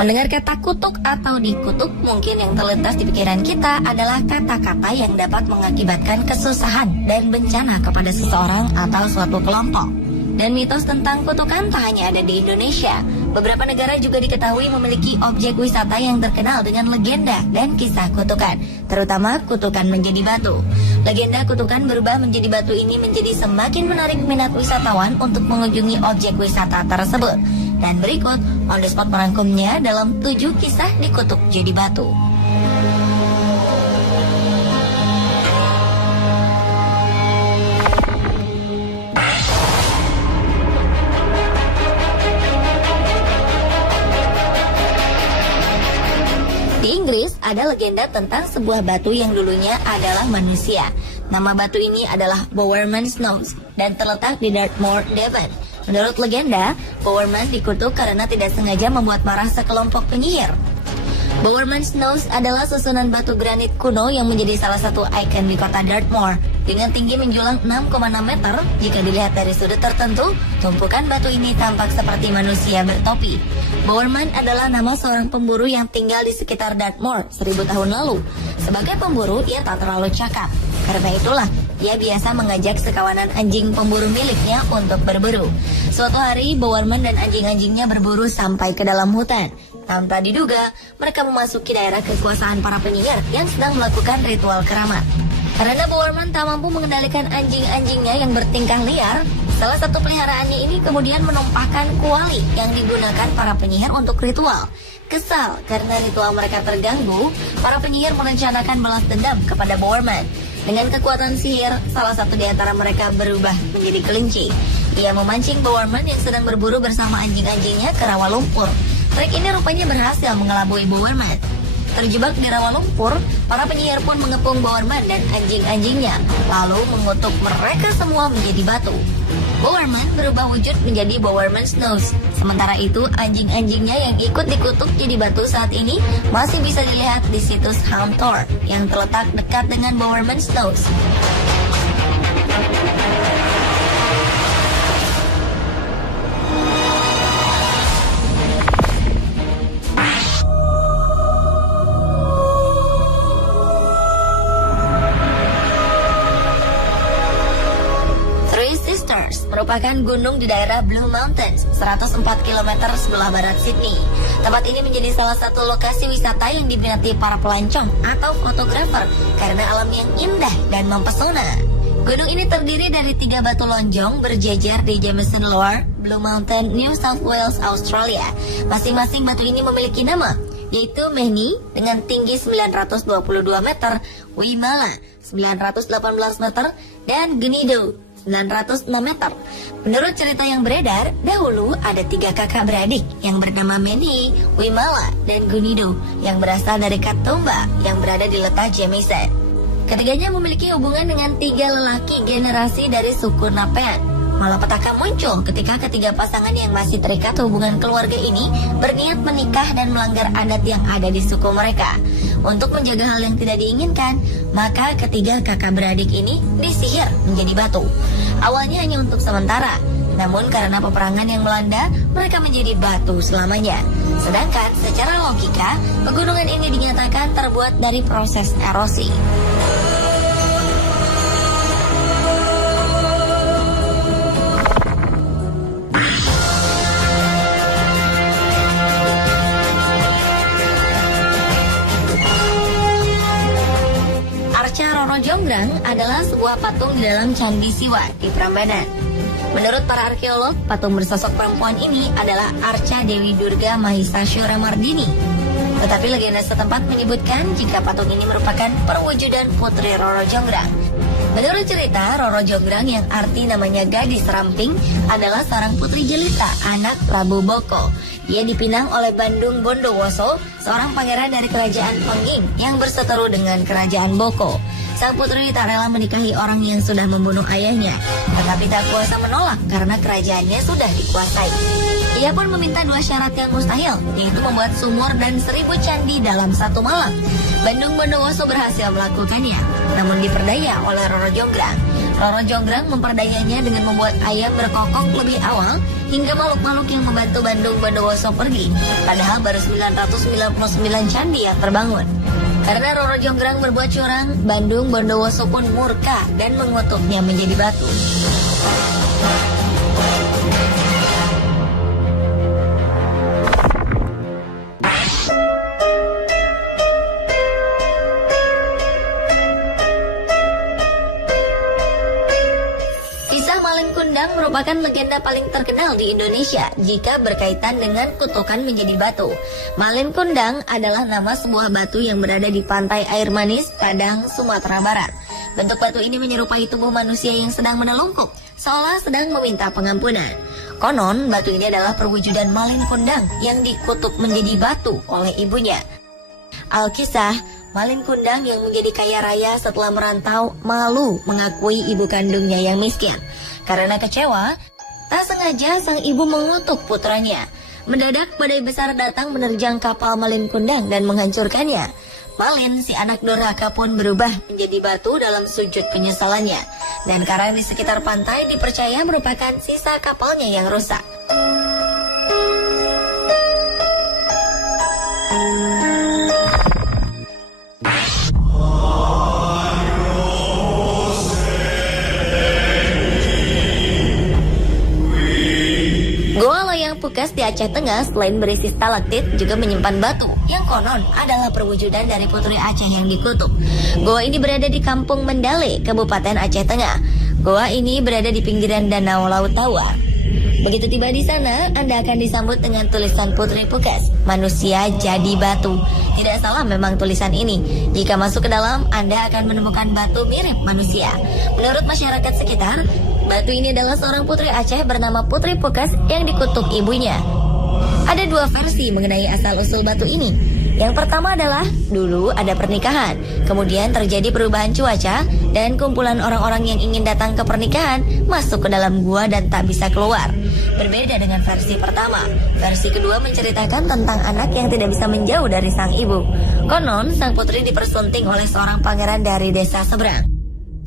Mendengar kata kutuk atau dikutuk, mungkin yang terlintas di pikiran kita adalah kata-kata yang dapat mengakibatkan kesusahan dan bencana kepada seseorang atau suatu kelompok. Dan mitos tentang kutukan tak hanya ada di Indonesia. Beberapa negara juga diketahui memiliki objek wisata yang terkenal dengan legenda dan kisah kutukan, terutama kutukan menjadi batu. Legenda kutukan berubah menjadi batu ini menjadi semakin menarik minat wisatawan untuk mengunjungi objek wisata tersebut. Dan berikut on the spot merangkumnya dalam 7 kisah dikutuk jadi batu. Di Inggris ada legenda tentang sebuah batu yang dulunya adalah manusia. Nama batu ini adalah Bowerman's Nose dan terletak di Dartmoor, Devon. Menurut legenda, Bowerman dikutuk karena tidak sengaja membuat marah sekelompok penyihir. Bowerman's Nose adalah susunan batu granit kuno yang menjadi salah satu ikon di kota Dartmoor. Dengan tinggi menjulang 6,6 meter, jika dilihat dari sudut tertentu, tumpukan batu ini tampak seperti manusia bertopi. Bowerman adalah nama seorang pemburu yang tinggal di sekitar Dartmoor 1000 tahun lalu. Sebagai pemburu, ia tak terlalu cakap. Karena itulah, ia biasa mengajak sekawanan anjing pemburu miliknya untuk berburu. Suatu hari, Bowerman dan anjing-anjingnya berburu sampai ke dalam hutan. Tanpa diduga, mereka memasuki daerah kekuasaan para penyihir yang sedang melakukan ritual keramat. Karena Bowerman tak mampu mengendalikan anjing-anjingnya yang bertingkah liar, salah satu peliharaannya ini kemudian menumpahkan kuali yang digunakan para penyihir untuk ritual. Kesal karena ritual mereka terganggu, para penyihir merencanakan balas dendam kepada Bowerman. Dengan kekuatan sihir, salah satu di antara mereka berubah menjadi kelinci. Ia memancing Bowerman yang sedang berburu bersama anjing-anjingnya ke rawa lumpur. Trik ini rupanya berhasil mengelabui Bowerman. Terjebak di rawa lumpur, para penyihir pun mengepung Bowerman dan anjing-anjingnya, lalu mengutuk mereka semua menjadi batu. Bowerman berubah wujud menjadi Bowerman's Nose. Sementara itu, anjing-anjingnya yang ikut dikutuk jadi batu saat ini masih bisa dilihat di situs Hound Tour yang terletak dekat dengan Bowerman's Nose. Merupakan gunung di daerah Blue Mountains, 104 km sebelah barat Sydney. Tempat ini menjadi salah satu lokasi wisata yang diminati para pelancong atau fotografer karena alam yang indah dan mempesona. Gunung ini terdiri dari 3 batu lonjong berjejer di Jameson Lower, Blue Mountain, New South Wales, Australia. Masing-masing batu ini memiliki nama, yaitu Mehni dengan tinggi 922 meter, Wimmala 918 meter, dan Gnido 906 meter. Menurut cerita yang beredar, dahulu ada 3 kakak beradik yang bernama Mehni, Wimmala, dan Gnido yang berasal dari Katoomba yang berada di letak Jameson. Ketiganya memiliki hubungan dengan 3 lelaki generasi dari suku Nepean. Malapetaka muncul ketika ketiga pasangan yang masih terikat hubungan keluarga ini berniat menikah dan melanggar adat yang ada di suku mereka. Untuk menjaga hal yang tidak diinginkan, maka ketiga kakak beradik ini disihir menjadi batu. Awalnya hanya untuk sementara, namun karena peperangan yang melanda, mereka menjadi batu selamanya. Sedangkan secara logika, pegunungan ini dinyatakan terbuat dari proses erosi. Roro Jonggrang adalah sebuah patung di dalam Candi Siwa di Prambanan. Menurut para arkeolog, patung bersosok perempuan ini adalah Arca Dewi Durga Mahisashura Mardini. Tetapi legenda setempat menyebutkan jika patung ini merupakan perwujudan Putri Roro Jonggrang. Menurut cerita, Roro Jonggrang yang arti namanya gadis ramping adalah seorang putri jelita, anak Prabu Boko. Ia dipinang oleh Bandung Bondowoso, seorang pangeran dari kerajaan Pengging yang berseteru dengan kerajaan Boko. Sang putri tak rela menikahi orang yang sudah membunuh ayahnya, tetapi tak kuasa menolak karena kerajaannya sudah dikuasai. Ia pun meminta 2 syarat yang mustahil, yaitu membuat sumur dan 1000 candi dalam 1 malam. Bandung Bondowoso berhasil melakukannya, namun diperdaya oleh Roro Jonggrang. Roro Jonggrang memperdayanya dengan membuat ayam berkokok lebih awal hingga makhluk-makhluk yang membantu Bandung Bondowoso pergi. Padahal baru 999 candi yang terbangun. Karena Roro Jonggrang berbuat curang, Bandung Bondowoso pun murka dan mengutuknya menjadi batu. Malin Kundang merupakan legenda paling terkenal di Indonesia jika berkaitan dengan kutukan menjadi batu. Malin Kundang adalah nama sebuah batu yang berada di pantai air manis, Padang, Sumatera Barat. Bentuk batu ini menyerupai tubuh manusia yang sedang menelungkup, seolah sedang meminta pengampunan. Konon, batu ini adalah perwujudan Malin Kundang yang dikutuk menjadi batu oleh ibunya. Alkisah, Malin Kundang yang menjadi kaya raya setelah merantau malu mengakui ibu kandungnya yang miskin. Karena kecewa, tak sengaja sang ibu mengutuk putranya. Mendadak badai besar datang menerjang kapal Malin Kundang dan menghancurkannya. Malin, si anak durhaka pun berubah menjadi batu dalam sujud penyesalannya. Dan karang di sekitar pantai dipercaya merupakan sisa kapalnya yang rusak. Goa Layang Pukas di Aceh Tengah selain berisi stalaktit juga menyimpan batu yang konon adalah perwujudan dari putri Aceh yang dikutuk. Goa ini berada di Kampung Mendale, Kabupaten Aceh Tengah. Goa ini berada di pinggiran Danau Laut Tawar. Begitu tiba di sana, Anda akan disambut dengan tulisan Putri Pukas, manusia jadi batu. Tidak salah memang tulisan ini. Jika masuk ke dalam, Anda akan menemukan batu mirip manusia. Menurut masyarakat sekitar, batu ini adalah seorang putri Aceh bernama Putri Pukas yang dikutuk ibunya. Ada dua versi mengenai asal-usul batu ini. Yang pertama adalah, dulu ada pernikahan, kemudian terjadi perubahan cuaca, dan kumpulan orang-orang yang ingin datang ke pernikahan masuk ke dalam gua dan tak bisa keluar. Berbeda dengan versi pertama, versi kedua menceritakan tentang anak yang tidak bisa menjauh dari sang ibu. Konon, sang putri dipersunting oleh seorang pangeran dari desa seberang.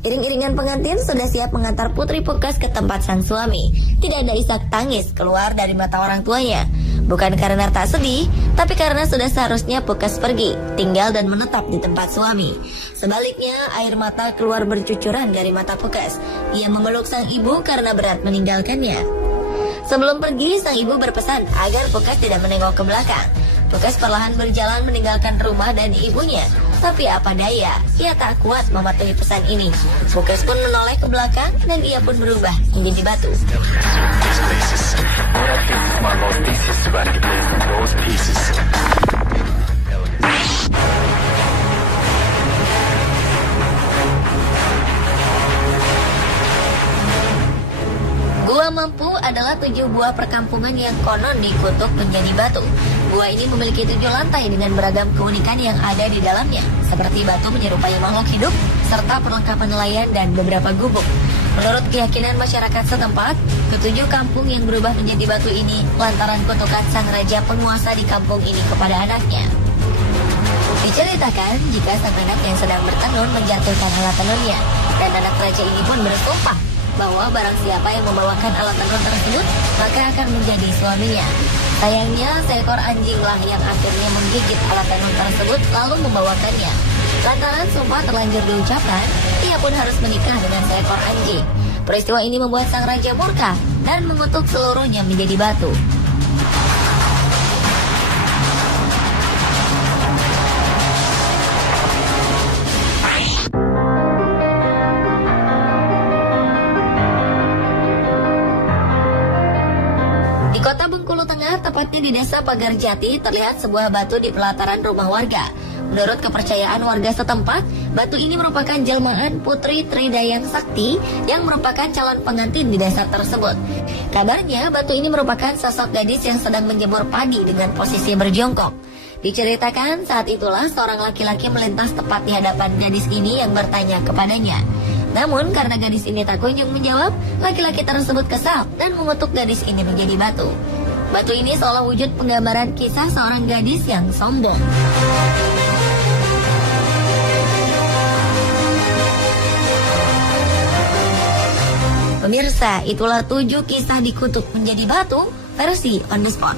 Iring-iringan pengantin sudah siap mengantar Putri Pukas ke tempat sang suami. Tidak ada isak tangis keluar dari mata orang tuanya. Bukan karena tak sedih, tapi karena sudah seharusnya Pukas pergi, tinggal dan menetap di tempat suami. Sebaliknya, air mata keluar bercucuran dari mata Pukas. Ia memeluk sang ibu karena berat meninggalkannya. Sebelum pergi, sang ibu berpesan agar Pukas tidak menengok ke belakang. Pukas perlahan berjalan meninggalkan rumah dan ibunya. Tapi apa daya, ia tak kuat mematuhi pesan ini. Pukas pun menoleh ke belakang dan ia pun berubah menjadi batu. Gua Mampu adalah 7 buah perkampungan yang konon dikutuk menjadi batu. Gua ini memiliki 7 lantai dengan beragam keunikan yang ada di dalamnya, seperti batu menyerupai makhluk hidup, serta perlengkapan nelayan dan beberapa gubuk. Menurut keyakinan masyarakat setempat, ketujuh kampung yang berubah menjadi batu ini lantaran kutukan sang raja penguasa di kampung ini kepada anaknya. Diceritakan jika sang anak yang sedang bertenun menjatuhkan alat tenunnya, dan anak raja ini pun bersumpah bahwa barang siapa yang membawakan alat tenun tersebut maka akan menjadi suaminya. Sayangnya seekor anjinglah yang akhirnya menggigit alat tenun tersebut lalu membawakannya. Lantaran sumpah terlanjur diucapkan, ia pun harus menikah dengan seekor anjing. Peristiwa ini membuat sang raja murka dan mengutuk seluruhnya menjadi batu. Kota Bengkulu Tengah, tepatnya di desa Pagarjati, terlihat sebuah batu di pelataran rumah warga. Menurut kepercayaan warga setempat, batu ini merupakan jelmaan Putri Tridayang Sakti yang merupakan calon pengantin di desa tersebut. Kabarnya, batu ini merupakan sosok gadis yang sedang menjemur padi dengan posisi berjongkok. Diceritakan saat itulah seorang laki-laki melintas tepat di hadapan gadis ini yang bertanya kepadanya. Namun karena gadis ini tak kunjung menjawab, laki-laki tersebut kesal dan mengutuk gadis ini menjadi batu. Batu ini seolah wujud penggambaran kisah seorang gadis yang sombong. Pemirsa, itulah 7 kisah dikutuk menjadi batu versi on the spot.